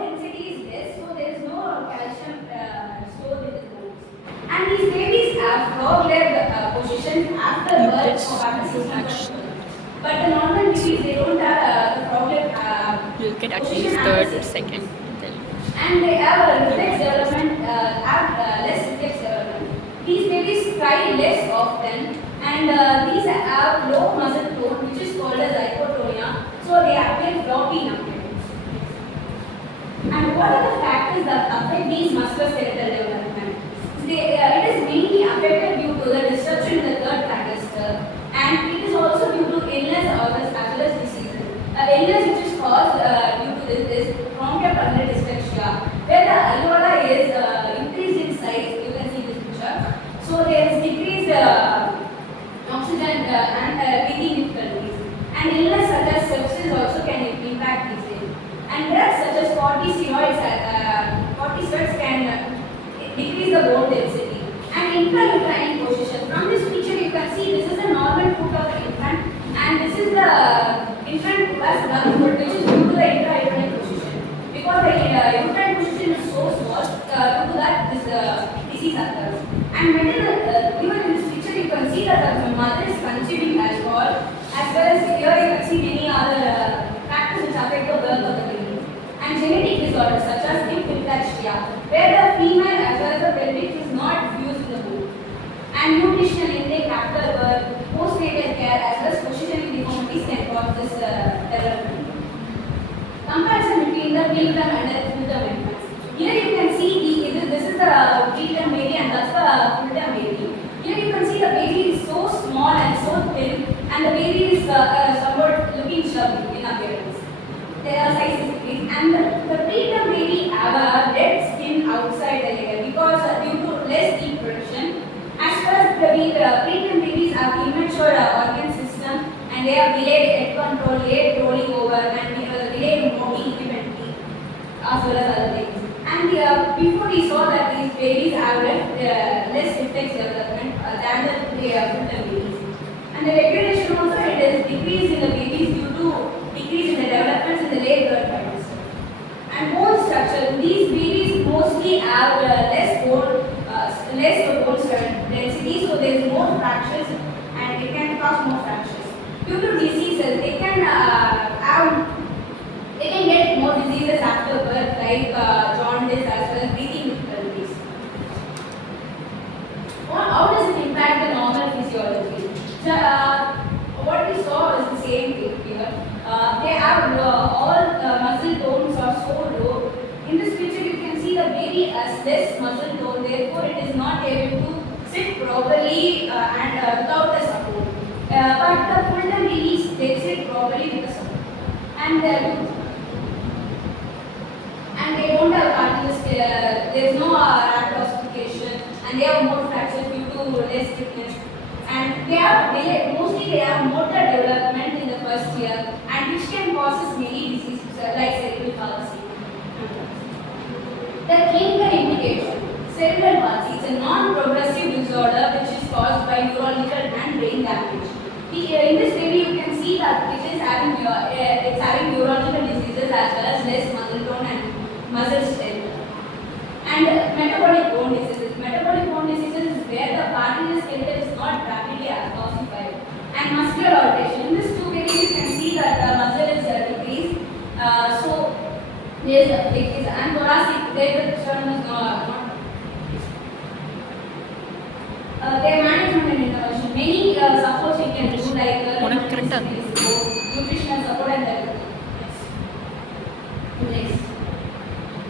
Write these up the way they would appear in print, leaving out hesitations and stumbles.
density is less, so there is no calcium stored in the bones. And these babies have frog-leg position after birth or after 6 months of birth. But the normal babies, they don't have the frog-leg You'll get at position least after third, 6 second. months. And they have a reflex development, have less reflex development. These babies cry less often, and these have low muscle tone, which is called as hypotonia. So they appear floppy in appearance. And what are the factors that affect these musculoskeletal development? It is mainly affected due to the disruption in the third trimester, and it is also due to illness as well as diseases. Illness which is caused due to this is frontotemporal dyslexia, where the alveola is increased in size. You can see this picture. So there is decreased oxygen and breathing difficulties. And illness such as sepsis also can impact these things. And drugs such as corticosteroids can decrease the bone density. And intrauterine position. From this picture you can see this is the normal foot of the infant, and this is the infant who has lung foot, which is due to the intrauterine position. Because the uterine position is so small, due to that this disease occurs. And even in this picture you can see that the mother is consuming alcohol, as well as here you can see many other factors which affect the birth of the baby. And genetic disorders such as dyslexia, where the female as well as the pelvic is not fused in the womb. And nutritional intake after birth, postnatal care as well as positional deformities can cause this development. Comparison between the preterm and the fullterm infants. Here you can see this is the preterm baby and that's the fullterm baby. Here you can see the baby is so small and so thin, and the baby is somewhat looking chubby in appearance. Their size is decreased, and the preterm baby have a dead skin outside the layer because due to less heat production. As well as the preterm babies have immature organ system, and they have delayed head control, late rolling over, and delayed walking independently, as well as other things. And before we saw that these babies have less reflex development than the fullterm babies. And the regulation also, it is decrease in the babies due to decrease in the developments in the late third trimester. And bone structure, these babies mostly have less bone density, so there is more fractures and it can cause more fractures. Due to diseases, they can get more diseases after birth, like jaundice as well as breathing difficulties. How does it impact the normal physiology? So, what we saw is the same thing here. They have all muscle tones are so low. In this picture, you can see the baby has less muscle tone, therefore it is not able to sit properly and without the support. But the fullterm babies, they sit properly with the support. And they don't have cartilage, there is no rapid ossification, and they have more fractures due to less thickness. And mostly they have motor development in the first year, and which can cause many diseases like cerebral palsy. The clinical indication, cerebral palsy, is a non-progressive disorder which is caused by neurological and brain damage. In this baby, you can see that it is having neurological diseases as well as less muscle tone and muscle strength. And metabolic bone diseases. Metabolic bone diseases is where the cartilage skeleton is not rapidly ossified. And muscular alteration. In this two babies, you can see that the muscle is decreased. So there is a decrease. And thoracic, there the sternum is not. Their management and intervention. Many supports we can do like nutritional support and next.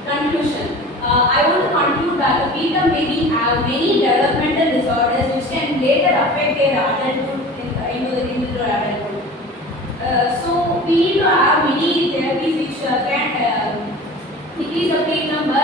Conclusion. I want to conclude that the preterm baby have many developmental disorders which can later affect their adulthood into the adulthood. So we need to have many therapies which can decrease the pain number